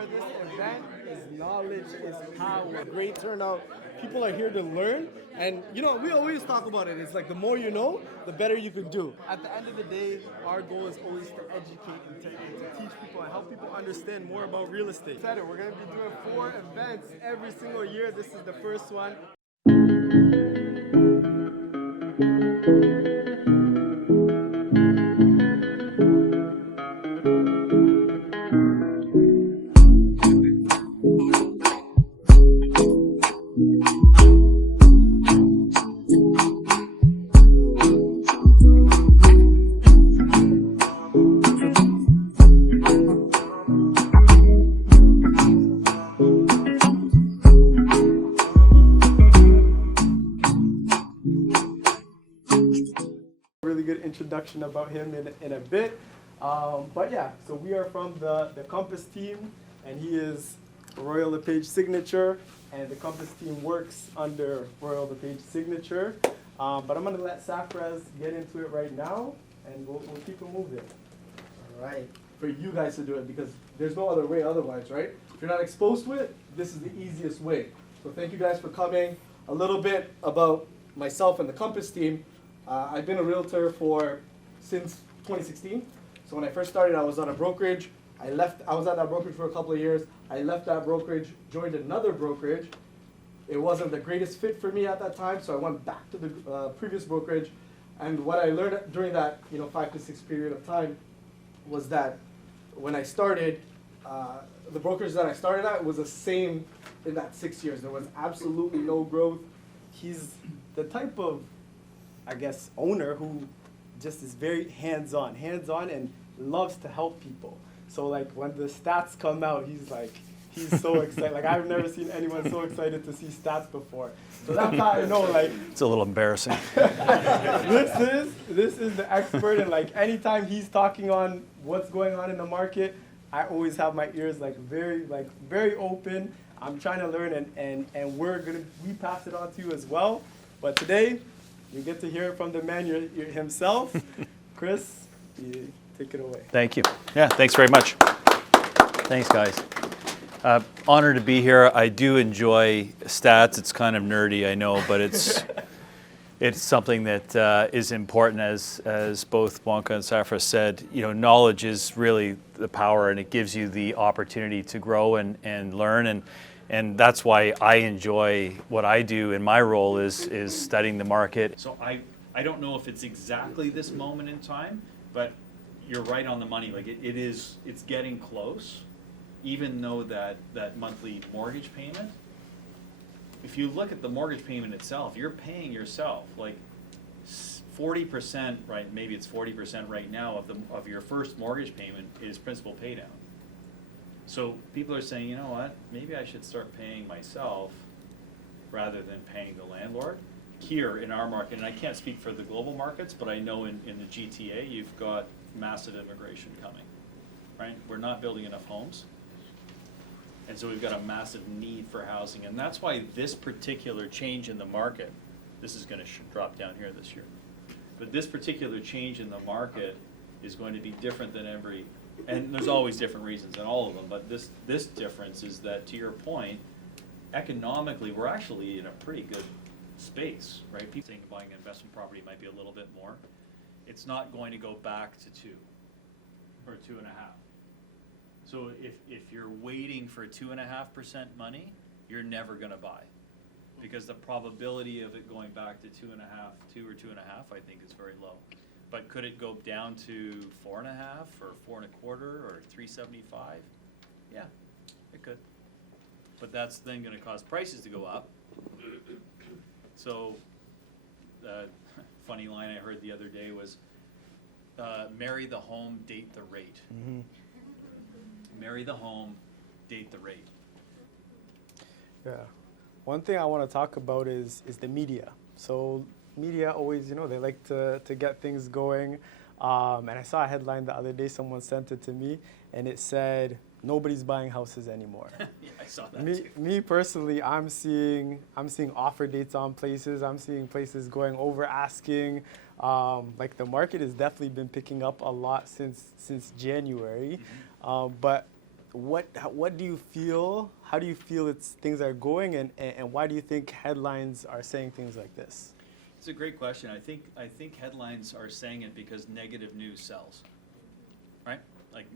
for this event is knowledge is power. Great turnout. People are here to learn. And, you know, we always talk about it. It's like the more you know, the better you can do. At the end of the day, our goal is always to educate and to teach people and help people understand more about real estate. We're going to be doing 4 events every single year. This is the first one. Really good introduction about him in a bit. But yeah, so we are from the Compass team, and he is Royal LePage Signature, and the Compass team works under Royal LePage Signature. But I'm going to let Safraz get into it right now, and we'll keep it moving. All right. For you guys to do it, because there's no other way otherwise, right? If you're not exposed to it, this is the easiest way. So thank you guys for coming. A little bit about myself and the Compass team. I've been a realtor since 2016. So when I first started, I was on a brokerage. I was at that brokerage for a couple of years. I left that brokerage, joined another brokerage. It wasn't the greatest fit for me at that time, so I went back to the previous brokerage. And what I learned during that 5 to 6 period of time was that when I started, the brokerage that I started at was the same in that 6 years. There was absolutely no growth. He's the type of, I guess, owner who just is very hands-on and loves to help people. So like when the stats come out, he's so excited. Like I've never seen anyone so excited to see stats before. So that's how I know, like, it's a little embarrassing. this is the expert, and like anytime he's talking on what's going on in the market, I always have my ears very open. I'm trying to learn, and we pass it on to you as well. But today, you get to hear it from the man himself. Chris, you take it away. Thank you. Yeah, thanks very much. Thanks, guys. Honored to be here. I do enjoy stats. It's kind of nerdy, I know, but it's something that is important, as both Blanca and Safra said. Knowledge is really the power, and it gives you the opportunity to grow and learn, and that's why I enjoy what I do in my role is studying the market. So I don't know if it's exactly this moment in time, but you're right on the money. Like it's getting close, even though that monthly mortgage payment, if you look at the mortgage payment itself, you're paying yourself like 40%, right? Maybe it's 40% right now of your first mortgage payment is principal pay down. So people are saying, you know what, maybe I should start paying myself rather than paying the landlord. Here in our market, and I can't speak for the global markets, but I know in the GTA, you've got massive immigration coming, right? We're not building enough homes. And so we've got a massive need for housing. And that's why this particular change in the market, this is going to drop down here this year. But this particular change in the market is going to be different than and there's always different reasons in all of them, but this difference is that, to your point, economically, we're actually in a pretty good space, right? People think buying an investment property might be a little bit more. It's not going to go back to 2 or 2.5. So if you're waiting for 2.5% money, you're never going to buy, because the probability of it going back to 2 or 2.5, I think, is very low. But could it go down to 4.5 or 4.25 or 3.75? Yeah, it could. But that's then going to cause prices to go up. So, funny line I heard the other day was, marry the home, date the rate. Mm-hmm. Marry the home, date the rate. Yeah. One thing I want to talk about is the media. So media always, they like to get things going. And I saw a headline the other day, someone sent it to me, and it said, nobody's buying houses anymore. Yeah, I saw that too. Me personally, I'm seeing offer dates on places. I'm seeing places going over asking. Like the market has definitely been picking up a lot since January. Mm-hmm. But what do you feel? How do you feel things are going, and why do you think headlines are saying things like this? It's a great question. I think headlines are saying it because negative news sells, right? Like,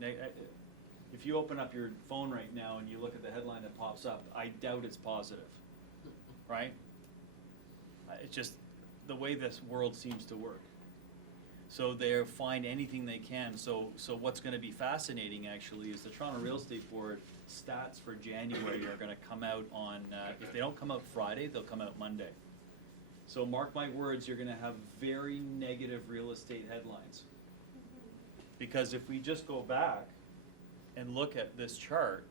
if you open up your phone right now and you look at the headline that pops up, I doubt it's positive, right? It's just the way this world seems to work. So they'll find anything they can. So what's going to be fascinating actually is the Toronto Real Estate Board stats for January are going to come out on, if they don't come out Friday, they'll come out Monday. So mark my words, you're going to have very negative real estate headlines. Because if we just go back and look at this chart,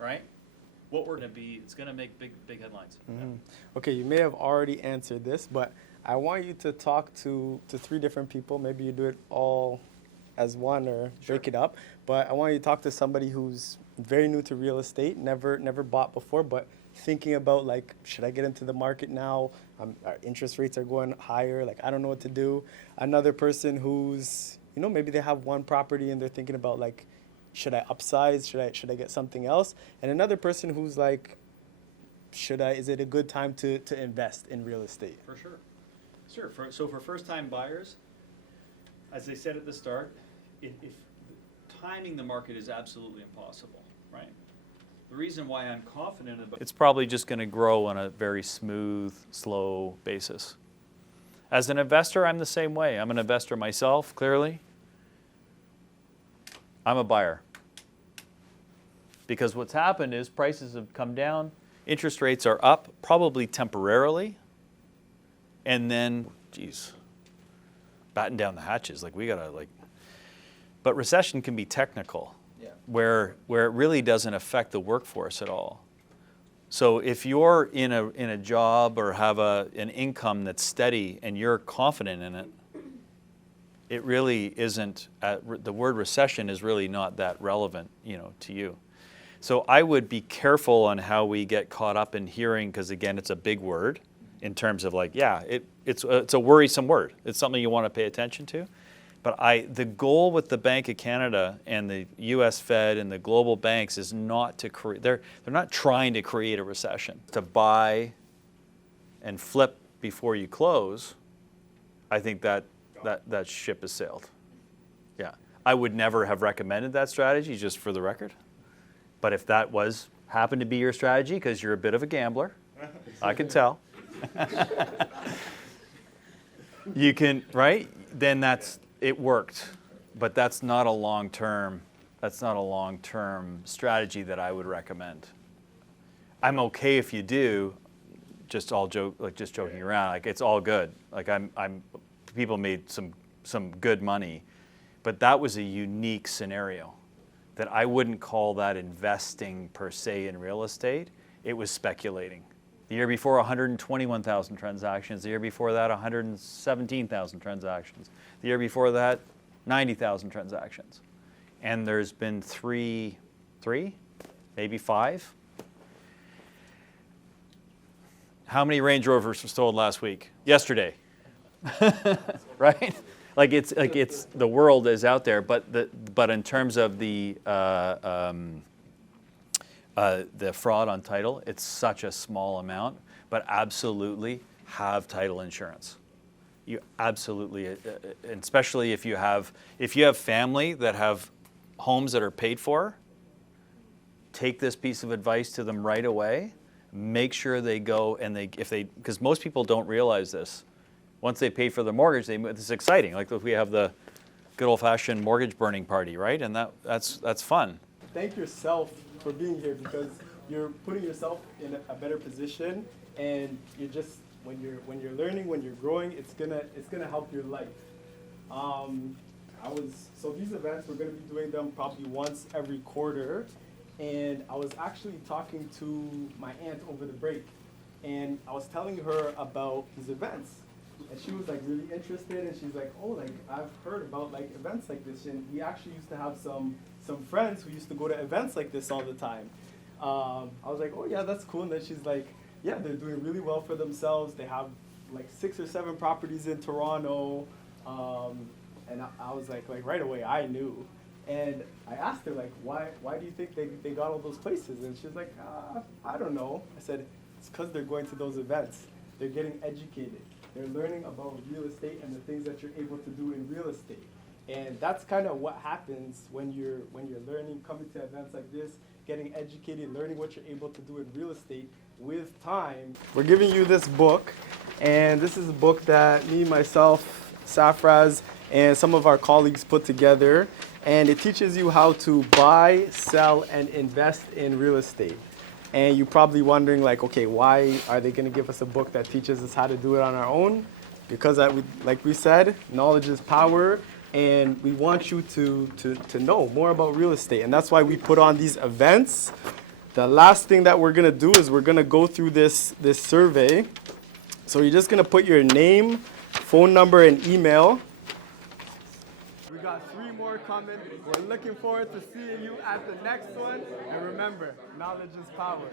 right, what we're going to be, it's going to make big headlines. Mm-hmm. Okay, you may have already answered this, but I want you to talk to 3 different people. Maybe you do it all as one or break it up. But I want you to talk to somebody who's very new to real estate, never bought before, but thinking about, like, should I get into the market now? Our interest rates are going higher. Like, I don't know what to do. Another person who's, maybe they have one property and they're thinking about, like, should I upsize? Should I get something else? And another person who's like, is it a good time to invest in real estate? For sure. Sure. So for first-time buyers, as I said at the start, if timing the market is absolutely impossible, right? The reason why I'm confident about It's probably just going to grow on a very smooth, slow basis. As an investor, I'm the same way. I'm an investor myself, clearly. I'm a buyer. Because what's happened is prices have come down, interest rates are up, probably temporarily, and then, batten down the hatches. Like, we gotta, but recession can be technical, where it really doesn't affect the workforce at all. So if you're in a job or have an income that's steady and you're confident in it, it really isn't, the word recession is really not that relevant, to you. So I would be careful on how we get caught up in hearing, because again, it's a big word in terms of it's a worrisome word. It's something you want to pay attention to. But the goal with the Bank of Canada and the U.S. Fed and the global banks is not to create, they're not trying to create a recession. To buy and flip before you close, I think that ship has sailed. Yeah. I would never have recommended that strategy, just for the record. But if that happened to be your strategy, because you're a bit of a gambler, I can tell. You can, right? Then it worked. But that's not a long-term strategy that I would recommend. I'm okay if you do, just joking around. Like, it's all good. Like, people made some good money, but that was a unique scenario that I wouldn't call that investing per se in real estate. It was speculating. The year before, 121,000 transactions. The year before that, 117,000 transactions. The year before that, 90,000 transactions. And there's been three, maybe 5. How many Range Rovers were sold last week? Yesterday. Right? It's the world is out there, but in terms of the fraud on title, it's such a small amount. But absolutely have title insurance. You absolutely, and especially if you have family that have homes that are paid for, take this piece of advice to them right away. Make sure they go and because most people don't realize this. Once they pay for the mortgage, it's exciting. Like, we have the good old-fashioned mortgage burning party, right? And that's fun. Thank yourself for being here, because you're putting yourself in a better position, and you're just when you're learning, when you're growing, it's gonna help your life. So these events, we're gonna be doing them probably once every quarter, and I was actually talking to my aunt over the break, and I was telling her about these events. And she was really interested, and she's like, oh, I've heard about events like this, and we actually used to have some friends who used to go to events like this all the time. I was like, oh yeah, that's cool. And then she's like, yeah, they're doing really well for themselves. They have 6 or 7 properties in Toronto, and I was like right away I knew. And I asked her, like, why do you think they got all those places? And she's like, I don't know. I said, it's because they're going to those events. They're getting educated. They're learning about real estate and the things that you're able to do in real estate. And that's kind of what happens when you're learning, coming to events like this, getting educated, learning what you're able to do in real estate with time. We're giving you this book, and this is a book that me, myself, Safraz, and some of our colleagues put together, and it teaches you how to buy, sell, and invest in real estate. And you're probably wondering, like, okay, why are they going to give us a book that teaches us how to do it on our own? Because, like we said, knowledge is power, and we want you to know more about real estate. And that's why we put on these events. The last thing that we're going to do is we're going to go through this survey. So you're just going to put your name, phone number, and email. We got 3 more coming. We're looking forward to seeing you at the next one. And remember, knowledge is power.